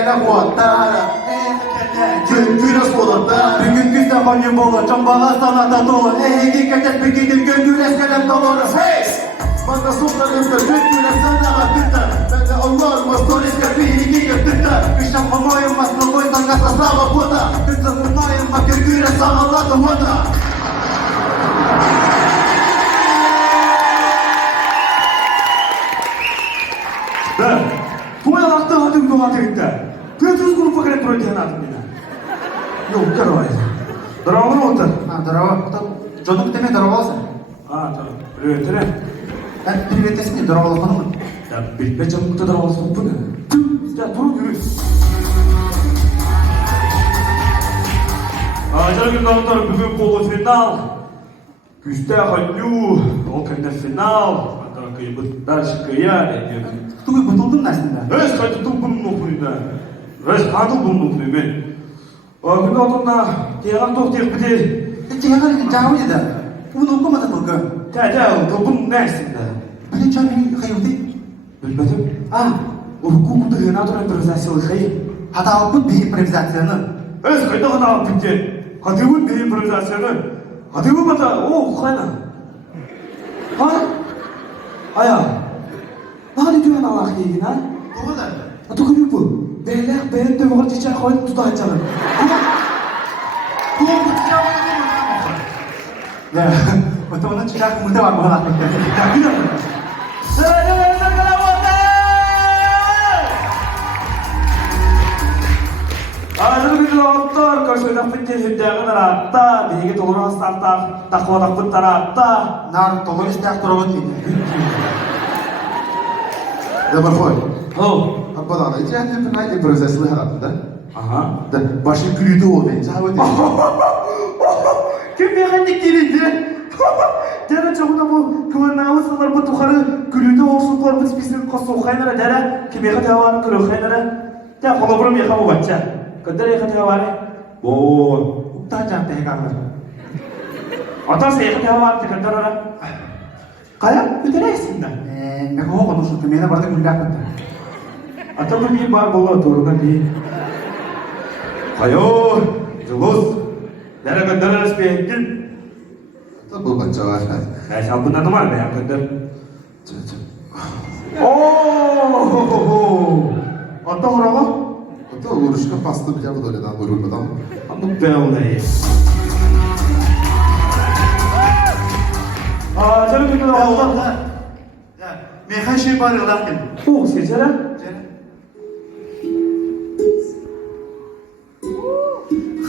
Gene kuatlar Güneş bulutlar Bugün güzde hanım olur Çambala sanata dolu Hakikaten bir gidin güneş gelip dolur Bana sultanımdır güneş sana akıtır Ben de Allah'ın mastoriske bir getirtir Kışam hamayım maslı koysan gasa sağla buda Kızım hamayım bakır güneş sağladı hoda Да, твой лахта хатым дуатырыкта. Көтүз группа кіріп тұрады деген атым мені. Yok, қарабай. Дырауын отыр. Здорово, жодың теме дұрауалсың? Привет, тірі. Приветтесің не дұрауалы қанымын? Да, білбе жамықта дырауылсын бұны. Тұрып жүріз. Жаргын дауындар бүгін полуфинал. Күсте халю, ол кәндер финал. Дальше каяли. Кто вы бутылдың нәрсінде? Өз қайтып бұның оқиында. Өз қатыл бұның оқиында мен. Күнді отымда тияған тоқтек біде. Тияған жағым еді. Оны оқымады бұлғы. Тәжәл бұның нәрсінде. Білен жамын қайылды? Білмедім. Оқу құдығына тұр импровизациялы қайы. Хаталық бұд бей импровизацияны. Өз қайда ғана біткен. Қатығын бей импровизацияны. Қатығын бата, қайна. Aya, ne diyorsun Allah iyiliğine ha? Bu kadar. Tukun bu. Beyler, benim de bu çiçeği koyup tutayım canım. Bu çiçeği ya, otomatik çiçeği kumda var bu kadar. Bir dakika. Ağzını bir otlar, koşuyla bitti hüddeğin rahatta, bilgi dolunu starta, takvadak pıttara hatta. Nar dolun istek durabıt mıydı? Zabarfoy. Abbadan da içen hep naydı improvizasyonu hayatında. Da başı gülüydü o beni. Kim beğendik gelindi? Dere çoğuna bu kıvırnağımız salar bu tukarı gülüydü olsun korpuz bizim kosu kaynara dere. Kim yakıt havanı kırı kaynara. Ya kolaburum yakamı batça. Kadar yakıt havanı. Boğ. Uktan cevap tehekarlar. Atası yakıt havanı kadar ara. Kaya ödereksin de. Ne kadar konuşuldu? Mene bardak müllak mı? Atamın bir bar bolu doğrudan değil. Hayır, Zulus. Dere kadar arası bir etkin. Bu baca var. Ben şampından da var mı ya kadar? Ata orama? Ata uğraşka pastı bir cevap öyle daha buyurmadan. Ama ben olayım. Canım bir kadar Allah. Meyhan şey bari olarken. Seçere?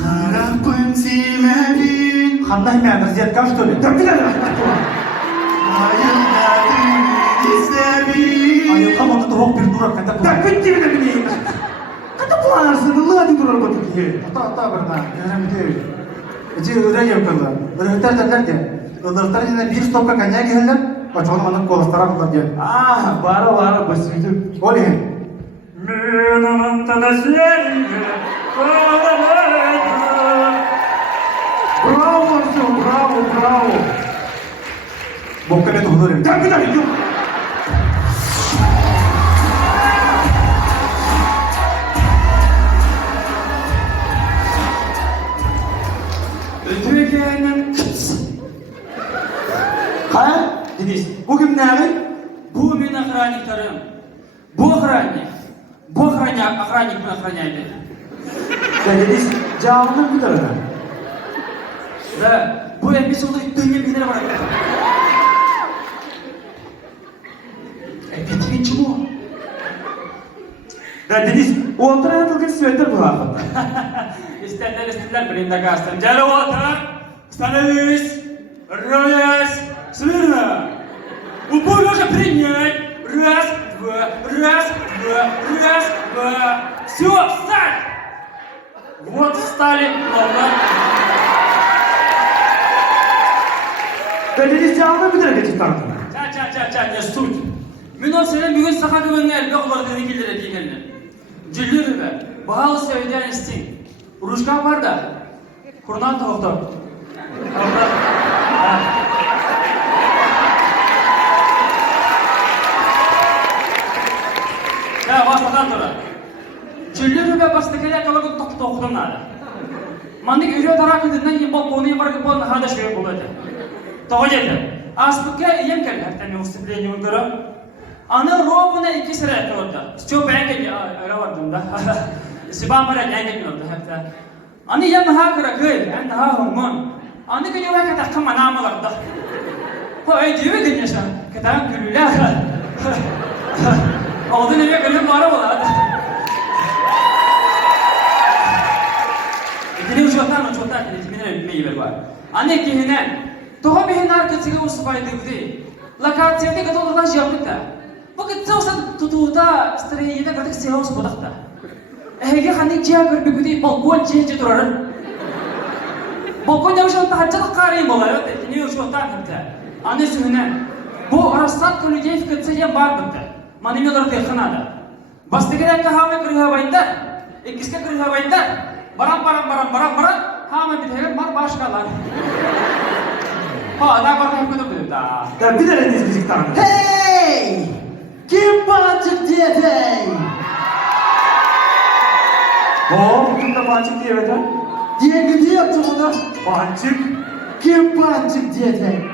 Harapın silmedin. Handay mı? Ziyad kaç dolu? Tabii de. Ayılmadın izlemin. Ayılkam onu da hok bir durak kata kulağın. Ya bitti mi de bileyim. Kata kulağırsın, Allah hadi durar batı ki. Ata barına, yarım değil. İçi öyle yapıyorlar. Öğretler derler ki, ıdırtar yine bir stopka kanya gelirler, açoğunu bana kolastara kullar diye. Bara basıyordum. O ne? Ben anamda da seni. Bravo Marcel, bravo. Bokka ne doğru. Tabii de yok. Ötürgenin Kaya, Deniz, bugün ne abi? Bu benim охранникlerim. Bu охранник. Bu охранник beni охраняет. Ya Deniz, cevabını bir tarafa. Ve bu episodu dünya bir yere bırakıyor. Petrinci bu. Ya Deniz, o altına yatılgın süvedir bu hakkında. İsterler birinde kastım. Gel o otur. Становись. Раз. Смирно. Упор нужно принять. Раз, два. Все, встать. Вот встали. Ладно. Ya Deniz, cevabını bir tarafa çıktı. Çat, ne sуть. Мен senin bugün sakat güvenler yok olur dedi kilere dinlerine. Cüllür be. Bağlı sevdiğin istin. Ruşka var da. Kurnan tavukta. Ya başladan sonra. Cüllür ve bastıkaya kalıp tokudum nada. Mandık ürüyor tarak edinden ki balkonu yaparken balkonu hada şöyle buladı. Toğacadı. Aspıkya iyem kelli haftanın ustabileniyorum görüm. Anı robuna 2 sıra yapıyordu. Çok beğendim ya, öyle vardım da. Sibamara beğenmiyordu hafta. Anı yem hakıra kıy, hem daha hormon. Anı günü ve kadar kama namalarda. Bu öyle diyor gün yaşa, kadar gülüler. Oldu ne bir gülüm var ola. İkili uçaktan İzmir'e bilmeyi ver var. Anne kihinen, toha bir hinar kıtığı usufaydı gudi. Lakatiyete kadar oradan yaptık da. Bu kıtığı olsa tutuğda streyine kadar sehos budak da. Ege hani ciğer bir gudi balkon ciğerci durarım. Balkon yavaşan tahaccalık karayım olayı. İkili uçaktan hatta. Anne sühünen, bu arasat kölüceyi kıtığı yem var bıktı. Manim yolları tekhanada. Bastıkıdan kahve kırığa bayında. İkisine kırığa bayında. Baran, hama bitirir, var başkalar. Ha, da var hep kudu da. Ya bir de deniz müzik tanrı. Hey! Kim bağcık diyetey? O, kim de bağcık diye veren? Diye güdü yaptı onu. Bağcık. Kim bağcık diyetey?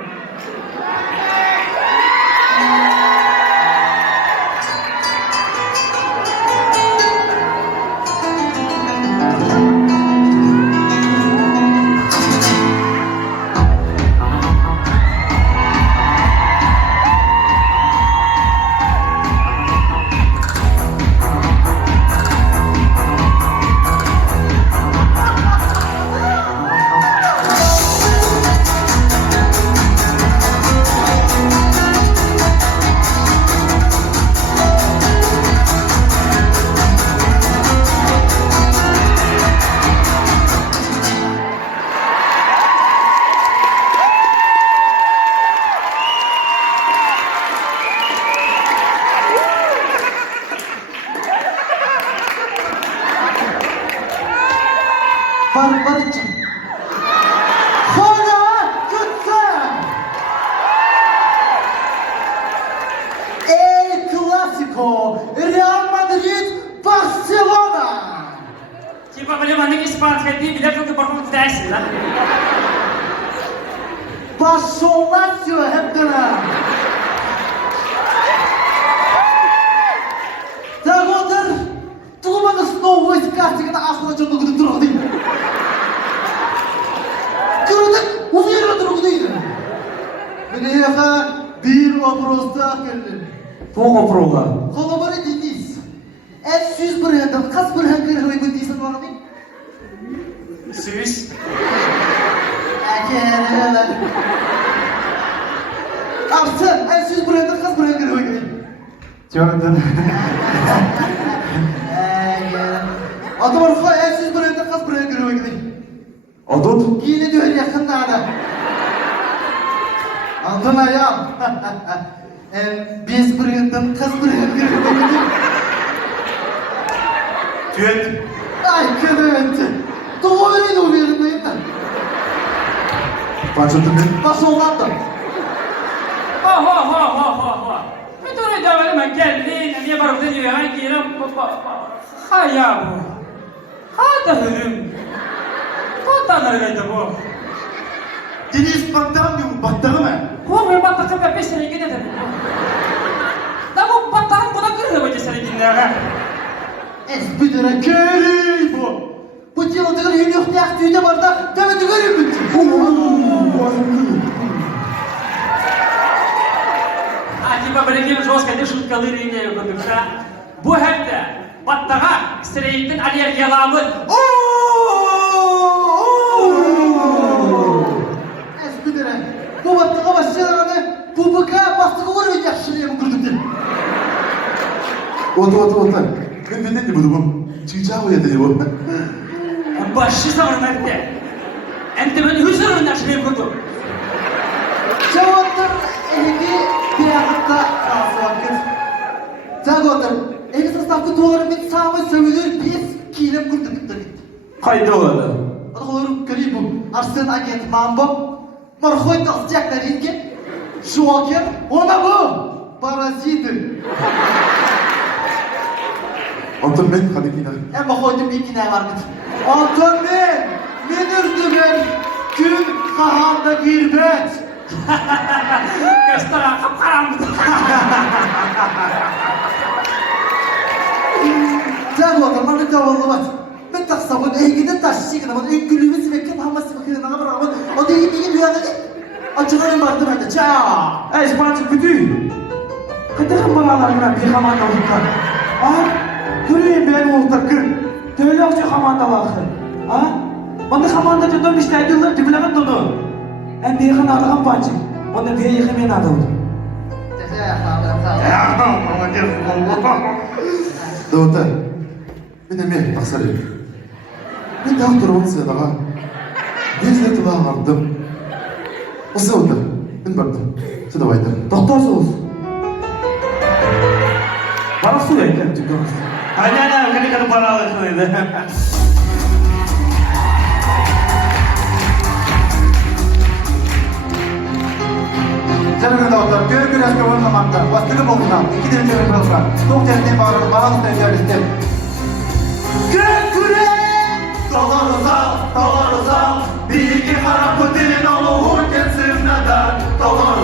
Barbarcım. Hala kıtsa. El Clasico. Real Madrid Barcelona. Типа, блин, они испанцы, ты бля, только потом китайцы, да? Barcelona diyor hep kana. Zagodur. Tulumada snow voice kastıkta aslında çok gıdı durdu. Kırdık, uzayla durdu. Beni yaka bir oprosta geldim. Poğo proga. Kolabara Deniz. En süz brandın, kas brand kırığı bu değilsin var mı? Süs. Egereler. Arsın, en süz brandın, kas brand kırığı gibi. Gördün. Adım Arfa, en süz brandın, kas brand kırığı gibi. Odun. Yine diyor yakınlarda. Anladın ayağım. Biz brandın, kas brand kırığı gibi. Tüet. Ay kırıntı. Doğru o yerindeyim ben. Başladın mı? Başoldan da. Ha. Bir tane daha var ama geldi, niye var orada diyor, hangi yere, ha ya bu. Ha da hürüm. Ha da nerede bu? Deniz battağım diyor, battağı mı? Bu bir batakım ve 5 sene gidelim. Da bu batağım buna kırıyor bu cesedi dinlere. Esbidere köylü bu. Bu yıldır yünlük yaktığıydı var da demedi görüyor musun? Akiba bırakayım жестко шутkaları iniyor konuşa. Bu hafta battağa Sırayettin Aliyer Yalamın. Esbidere. Bu battağa başlayanı bu bıka bastığı vuruyor yaşlıya mı kurduk diye. Otur. Ben benden de buldum. Çıkacağı o yedi bu. Başı savurmakta. Ente ben hüzürün yaşlıya kurdum. Cevaplar ehli bir hatta kalsı vakit. Zagodur. Ehli sırtafkı doğru bir sağma sövülür pis kilim kurduk gitti. Haydi oladı. Olur göreyim bu. Arslan agent mambo. Marhoy tasdiyaklar inge. Şuakir. Ona bu. Paraziti. Ondan ben hadi yine. Ama koydum bir kine var git. Anton ben ürdümen gün sahanda bir bet. Göster kapkaranlık. Sen oğlum bana davallı var. Ben taksabın eğgide taşı çıkın ama gülümü sivekken haması bakıyor ne kadar ama o da iyi bir rüyada değil. Açıklarım vardı bende. Ciao. İspançı bütün. Kadarın balalarına bir hamanda oldular. Ha? Görüyorum ben o takı. Töyle akça hamanda vakı. Ha? Bana hamanda canım işte yıllar dibine donu. En bir yakın adamım pancı. Onda bir yakın ben adamım. Doğuta. Ben de mi baksarım. Ben daha durumunu sayıdağa. Bir de tuvağa vardım. O sırada ben baktım. Sen de vaydı. Doktorsuz. Bana su verin çünkü. Aynen öyle kadar para alırsın. Canım dağlar, göğe güneş göğün hamamda. Bastığı boğuştan, iki dil göğün bıraklar. Çok teslim bağırır, bana tutan yerlistim. Gök güneş! Dolar uzak, bir iki harap kutin olu hulken sırnadan. Dolar